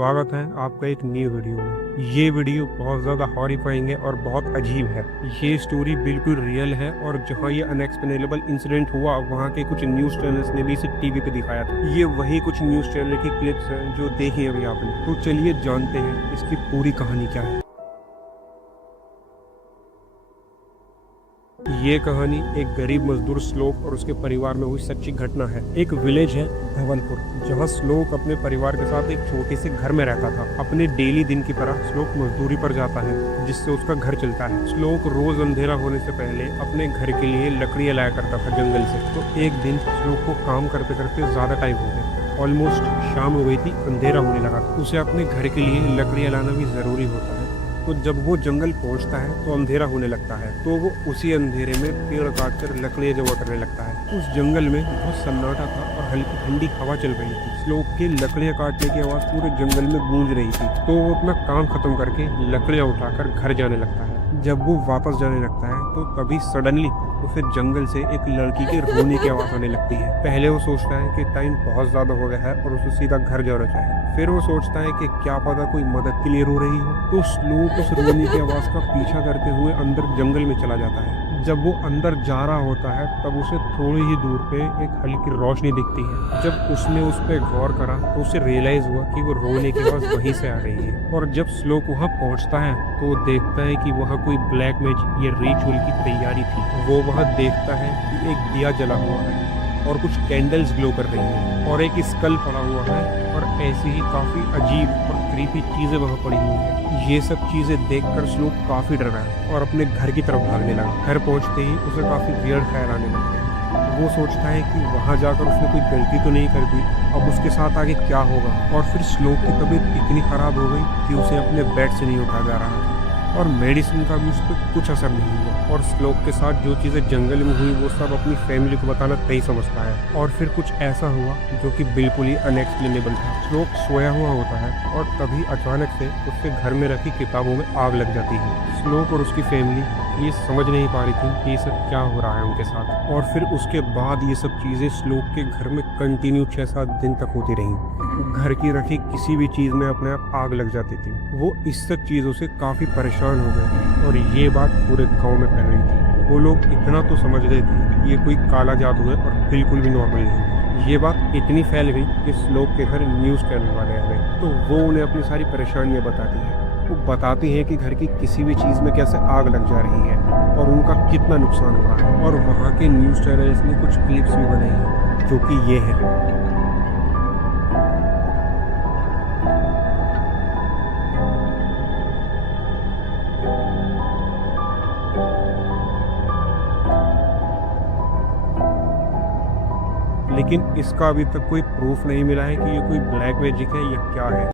स्वागत है आपका एक न्यू वीडियो में। ये वीडियो बहुत ज़्यादा हॉरिफाइंग है और बहुत अजीब है। ये स्टोरी बिल्कुल रियल है और जहाँ ये अनएक्सप्लेनेबल इंसिडेंट हुआ वहाँ के कुछ न्यूज़ चैनल्स ने भी इसे टीवी पे दिखाया था। ये वही कुछ न्यूज़ चैनल की क्लिप्स हैं जो देखी अभी आपने। तो चलिए जानते हैं इसकी पूरी कहानी क्या है। ये कहानी एक गरीब मजदूर श्लोक और उसके परिवार में हुई सच्ची घटना है। एक विलेज है धवलपुर, जहाँ श्लोक अपने परिवार के साथ एक छोटे से घर में रहता था। अपने डेली दिन की तरह श्लोक मजदूरी पर जाता है जिससे उसका घर चलता है। श्लोक रोज अंधेरा होने से पहले अपने घर के लिए लकड़ियां लाया करता था जंगल से। तो एक दिन श्लोक को काम करते करते ज्यादा टाइम हो गया, ऑलमोस्ट शाम हो गई थी, अंधेरा होने लगा। उसे अपने घर के लिए लकड़ियां लाना भी जरूरी होता है। तो जब वो जंगल पहुंचता है तो अंधेरा होने लगता है। तो वो उसी अंधेरे में पेड़ काटकर लकड़ियां जमा करने लगता है। उस जंगल में बहुत सन्नाटा था और हल्की ठंडी हवा चल रही थी। श्लोक के लकड़ियां काटने की आवाज पूरे जंगल में गूंज रही थी। तो वो अपना काम खत्म करके लकड़ियां उठाकर घर जाने लगता है। जब वो वापस जाने लगता है तो तभी सडनली उसे जंगल से एक लड़की के रोने की आवाज आने लगती है। पहले वो सोचता है कि टाइम बहुत ज्यादा हो गया है और उसे सीधा घर जाना चाहिए। फिर वो सोचता है कि क्या पता कोई मदद के लिए रो रही हो। तो श्लोक उस रोने की आवाज का पीछा करते हुए अंदर जंगल में चला जाता है। जब वो अंदर जा रहा होता है तब उसे थोड़ी ही दूर पे एक हल्की रोशनी दिखती है। जब उसने उस पर गौर करा तो उसे रियलाइज हुआ कि वो रोने की आवाज वहीं से आ रही है। और जब श्लोक वहाँ पहुँचता है तो वो देखता है कि वहाँ कोई ब्लैक मैजिक या रिचुअल की तैयारी थी। वो वहाँ देखता है कि एक दिया जला हुआ है और कुछ कैंडल्स ग्लो कर रही हैं और एक स्कल पड़ा हुआ है और ऐसी ही काफी अजीब और क्रीपी चीजें वहाँ पड़ी हुई हैं। ये सब चीजें देखकर श्लोक काफी डर रहा है और अपने घर की तरफ भागने लगा। घर पहुंचते ही उसे काफी वियर्ड ख्याल आने लगते हैं। वो सोचता है कि वहां जाकर उसने कोई गलती तो नहीं कर दी, अब उसके साथ आगे क्या होगा। और फिर श्लोक की तबीयत इतनी खराब हो गई कि उसे अपने बेड से नहीं उठा जा रहा था और मेडिसिन का भी उस पर कुछ असर नहीं हुआ। और श्लोक के साथ जो चीज़ें जंगल में हुई वो सब अपनी फैमिली को बताना नहीं समझता है। और फिर कुछ ऐसा हुआ जो कि बिल्कुल ही अनएक्सप्लेनेबल था। श्लोक सोया हुआ होता है और तभी अचानक से उसके घर में रखी किताबों में आग लग जाती है। श्लोक और उसकी फैमिली ये समझ नहीं पा रही थी कि ये सब क्या हो रहा है उनके साथ। और फिर उसके बाद ये सब चीज़ें श्लोक के घर में कंटिन्यू 6-7 दिन तक होती रहीं। घर की रखी किसी भी चीज़ में अपने आप आग लग जाती थी। वो इस सब चीज़ों से काफ़ी परेशान हो गए और ये बात पूरे गांव में फैल रही थी। वो लोग इतना तो समझ गए थे कि ये कोई काला जादू है और बिल्कुल भी नॉर्मल नहीं। ये बात इतनी फैल गई कि श्लोक के घर न्यूज़ चैनल वाले आ गए। तो वो उन्हें अपनी सारी परेशानियां बताती है। वो बताती हैं कि घर की किसी भी चीज़ में कैसे आग लग जा रही है और उनका कितना नुकसान हो रहा है। और वहाँ के न्यूज़ चैनल्स ने कुछ क्लिप्स भी बनाई हैं जो कि ये है। लेकिन इसका अभी तक कोई प्रूफ नहीं मिला है कि ये कोई ब्लैक मैजिक है या क्या है।